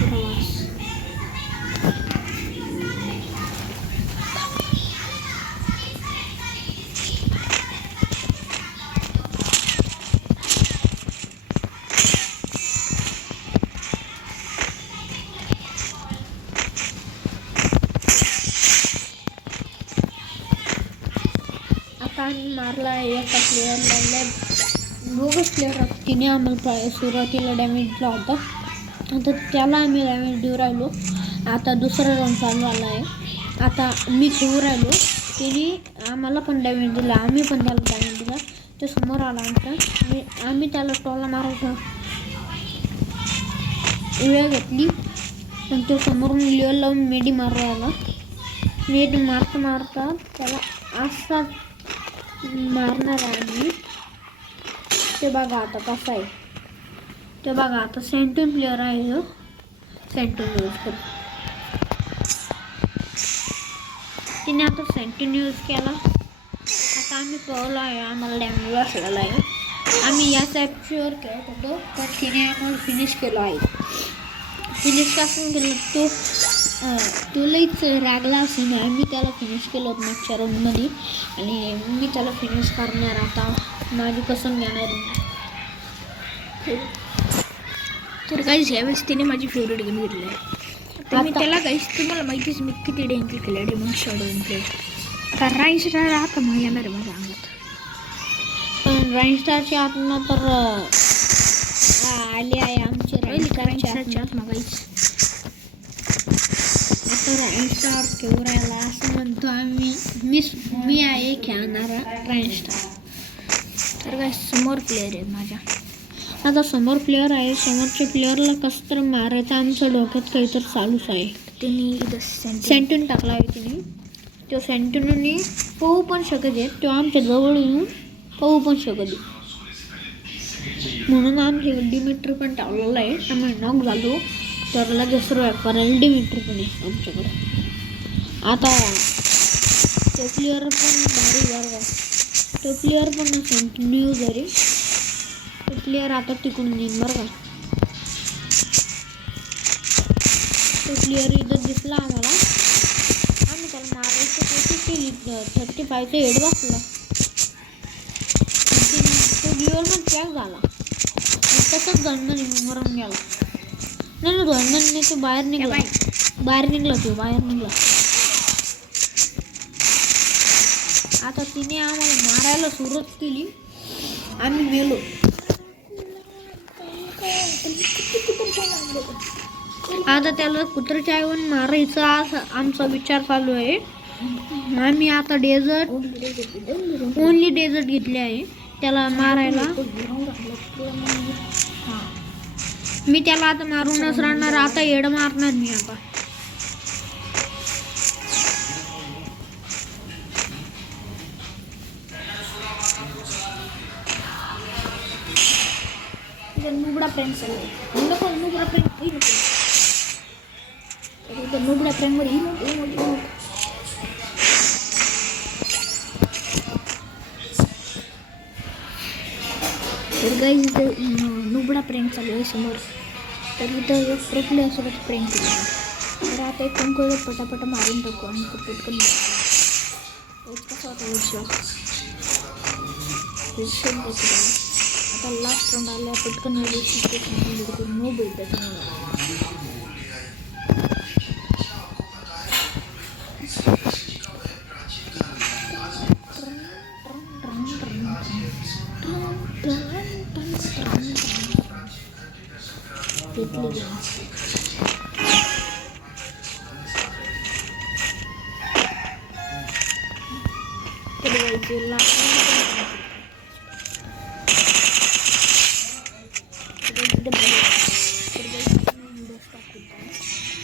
प्रवास. आता आम्ही मारला एका प्लेअरला, बोगस प्लेअर तिने आम्हाला सुरुवातीला डॅमेज दिला होता. आता त्याला आम्ही डॅमेज देऊ राहिलो. आता दुसरा राऊंड चालू आला आहे. आता मी खेळू राहिलो, तिने आम्हाला पण डॅमेज दिला, आम्ही पण त्याला डॅमेज दिला. तो समोर आला आमचा, आम्ही त्याला टॉला मारायचा वेळ घेतली, पण तो समोरून लिओ लावून मेडी मारू आला. मेडी मारता मारता त्याला असा मारणार आहे आम्ही. ते बघा आता कसा आहे, ते बघा आता सेंटून प्लेअर आहे जो सेंटून यूज करतो. तिने आता सेंटून यूज केला. आता आम्ही पळलो आहे, आम्हाला डॅमेज बसलेला आहे. आम्ही या ॲपवर खेळत होतो, पण तिने आम्हाला फिनिश केलं आहे. फिनिश कसं केलं तो लईच रागला असून आम्ही त्याला फिनिश केलं होतं मागच्या राऊंडमध्ये, आणि मी त्याला फिनिश करणार. आता माझी कसम घेणार. तर गाईस यावेळेस तिने माझी फेवरेट गेम घेतली आहे. तर मी त्याला गाईस तुम्हाला माहितीच मी किती डेंजर केलं डेमन शॅडो प्ले. आता राईनस्टार आता मग येणार आहे माझ्या अंगात. पण राईनस्टारची आत्मा तर आली आहे आमची राईनस्टारची आत्मा गाईस. आता राईनस्टार खेळू राहिला असं म्हणतो आम्ही. मी आहे खेळणारा राईनस्टार. तर गाईस समोर प्लेअर आहे माझ्या. आता समोर प्लेअर आहे, समोरच्या प्लेअरला कसं तर मारायचं आमच्या डोक्यात काहीतरी चालूच आहे. त्यांनी इथं सेंटून टाकला आहे तिने. तो सेंटूनने पोहू पण शकत आहे, तो आमच्या जवळ येऊन पोहू पण शकत आहे. म्हणून आमचे डिमिट्री पण टाकलेलं आहे. आम्ही नॉक झालो तर लगेच करायला डिमिट्री पण आहे आमच्याकडे. आता तो प्लेअर पण भारी बरं, तो प्लेअर पण सेंटून यूज आहे. तो प्लेअर आता तिकडून येईन बरं का. तो प्लेअर इथं दिसला आम्हाला, आम्ही त्याला मारायचं कोशिश केली. 35चं हेड बसला, तो ग्लिअरमध्ये पॅक झाला. तसंच गनमध्ये मरून गेला. नाही गनमध्ये तो बाहेर निघला आता तिने आम्हाला मारायला सुरुवात केली, आम्ही मेलो. आता त्याला कुत्र्याच्या ऐवून मारायचा आमचा विचार चालू आहे. आम्ही आता ओनली डेझर्ट घेतले आहे त्याला मारायला. मी त्याला आता मारूनच राहणार. आता येड मारणार मी आता. नुबडा फ्रेंड नुबडा फ्रेंड वर तर गाईज इथं नुबडा प्रँक चालू आहे समोर. तर इथं प्रेप्लेसोबत प्रँक केला. तर आता एक कंकोळ पटापट मारून टाकू आणि तो पटकन कसा होता विषय आता लास्ट राऊंड आला. पटकन नो बेट त्याच्यामुळे